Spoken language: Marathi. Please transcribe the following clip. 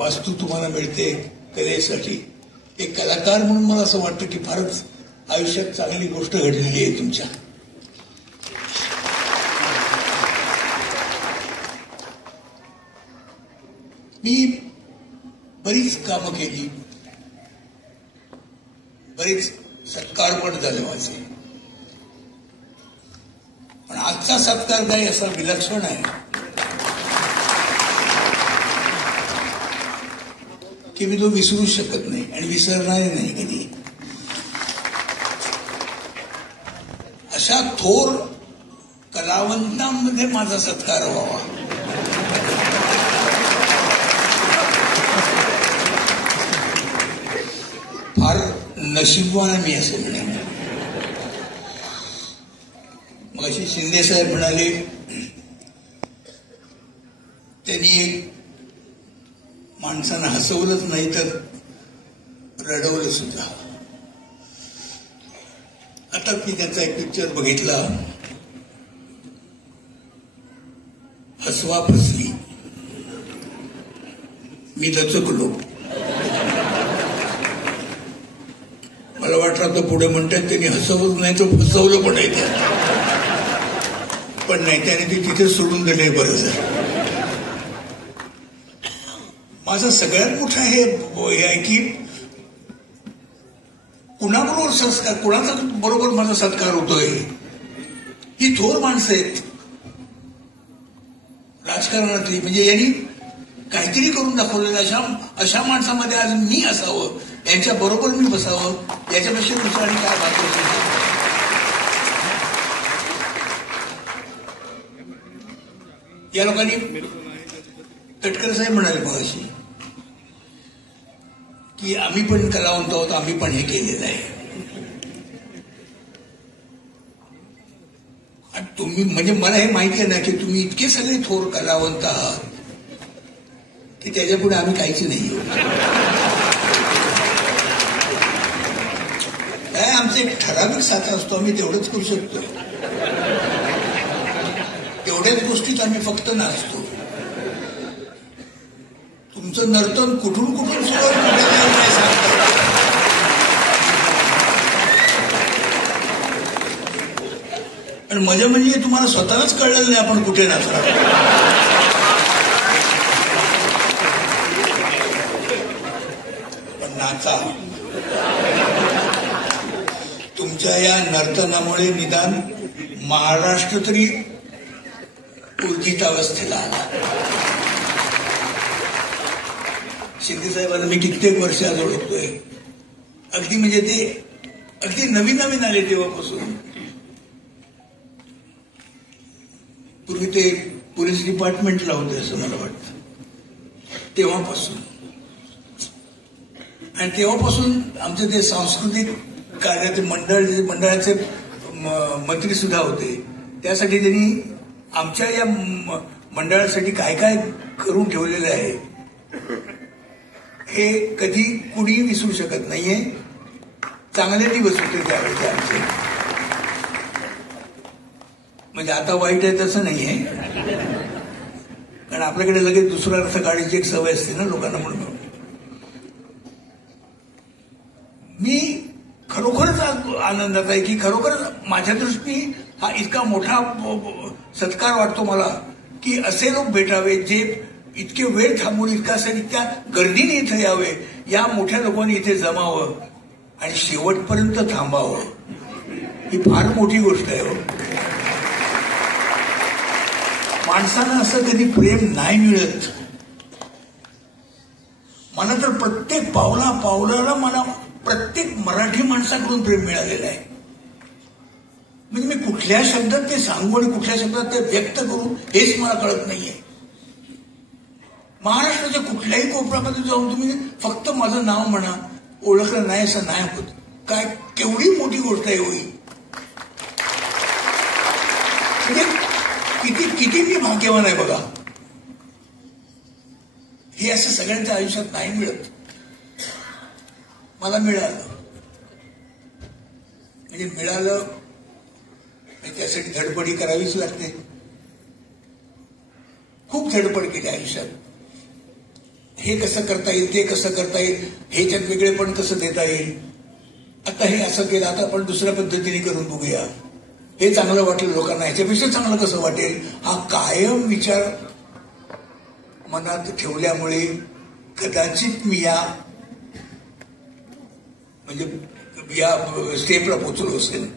वास्तू तुम्हाला मिळते कलेसाठी, एक कलाकार म्हणून मला असं वाटतं की फारच आयुष्यात चांगली गोष्ट घडलेली आहे तुमच्या. मी बरीच कामं केली, बरेच सत्कार पण झाले माझे, पण आजचा सत्कार काही असा विलक्षण आहे की मी तो विसरू शकत नाही आणि विसरणार नाही कधी. अशा थोर कलावंतांमध्ये माझा सत्कार व्हावा. फार नशीबवान मी असे म्हणेन. मग अशी शिंदे साहेब म्हणाले, त्यांनी एक माणसानं हसवलंच नाही तर रडवलं सुद्धा. आता मी त्यांचा एक पिक्चर बघितला, हसवा फसली, मी दचकलो. मला वाटलं तर पुढे म्हणतात त्यांनी हसवलं नाही तर फसवलं पण आहे, पण नाही, त्याने ते तिथे सोडून दिले. बरं झालं. माझा सगळ्यात मोठा हे आहे की कुणाबरोबर संस्कार, कुणाचा बरोबर माझा सत्कार होतोय. ही थोर माणसं आहेत राजकारणातली, म्हणजे यांनी काहीतरी करून दाखवलेलं. अशा माणसामध्ये आज मी असावं, यांच्या बरोबर मी बसावं, याच्यापेक्षा दुसरं आणि काय भाग्य. या लोकांनी, तटकर साहेब म्हणाले मगाशी की आम्ही पण कलावंत आहोत, आम्ही पण हे केलेलं आहे. आणि तुम्ही, म्हणजे मला हे माहिती आहे ना की तुम्ही इतके सगळे थोर कलावंत आहात की त्याच्यापुढे आम्ही काहीच नाही. काय आमचं एक ठराविक साचा असतो, आम्ही तेवढंच करू शकतो. तेवढ्याच गोष्टीत आम्ही फक्त नाचतो. तुमचं नर्तन कुठून कुठून सुरुवात नाही सांगतो. आणि मजा म्हणजे तुम्हाला स्वतःलाच कळलेलं नाही आपण कुठे नाचणार. पण नाचा. तुमच्या या नर्तनामुळे निदान महाराष्ट्र तरी ऊर्जितावस्थेला आला. शिंदे साहेबांना मी कित्येक वर्ष आज ओळखतोय. अगदी म्हणजे ते अगदी नवीन नवीन आले तेव्हापासून. पूर्वी ते पोलीस डिपार्टमेंटला होते असं मला वाटतं, तेव्हापासून. आणि तेव्हापासून आमचे ते सांस्कृतिक कार्याचे मंडळाचे मंत्री सुद्धा होते. त्यासाठी त्यांनी आमच्या या मंडळासाठी काय काय करून ठेवलेलं आहे हे कधी कुणी विसरू शकत नाहीये. चांगले दिवस होते त्यावेळेचे आमचे. म्हणजे आता वाईट आहे तसं नाहीये, कारण आपल्याकडे लगेच दुसरा अर्थ काढायची एक सवय असते ना लोकांना. म्हणून मी खरोखरच आनंदात आहे की खरोखरच माझ्या दृष्टी हा इतका मोठा सत्कार वाटतो मला की असे लोक भेटावे जे इतके वेळ थांबून इतक्या गर्दीने इथे यावे, या मोठ्या लोकांनी इथे जमावं आणि शेवटपर्यंत थांबावं. ही फार मोठी गोष्ट आहे हो. माणसानं असं कधी प्रेम नाही मिळत. मला तर प्रत्येक पावलाला मला प्रत्येक मराठी माणसाकडून प्रेम मिळालेलं आहे. म्हणजे मी कुठल्या शब्दात ते सांगू आणि कुठल्या शब्दात ते व्यक्त करू हेच मला कळत नाहीये. महाराष्ट्राच्या कुठल्याही कोपऱ्यामध्ये जाऊन तुम्ही फक्त माझं नाव म्हणा, ओळखलं नाही असं नाही होत. काय केवढी मोठी गोष्ट आहे होई. म्हणजे किती मी भाग्यवान आहे बघा. हे असं सगळ्यांच्या आयुष्यात नाही मिळत. मला मिळालं, म्हणजे मिळालं त्यासाठी धडपडी करावीच लागते. खूप धडपड केली आयुष्यात. हे कसं करता येईल, ते कसं करता येईल, ह्याच्यात वेगळेपण कसं देता येईल. आता हे असं केलं, आता आपण दुसऱ्या पद्धतीने करून बघूया, हे चांगलं वाटलं लोकांना, ह्याच्यापेक्षा चांगलं कसं वाटेल, हा कायम विचार मनात ठेवल्यामुळे कदाचित मी या स्टेपला पोचलो असेल.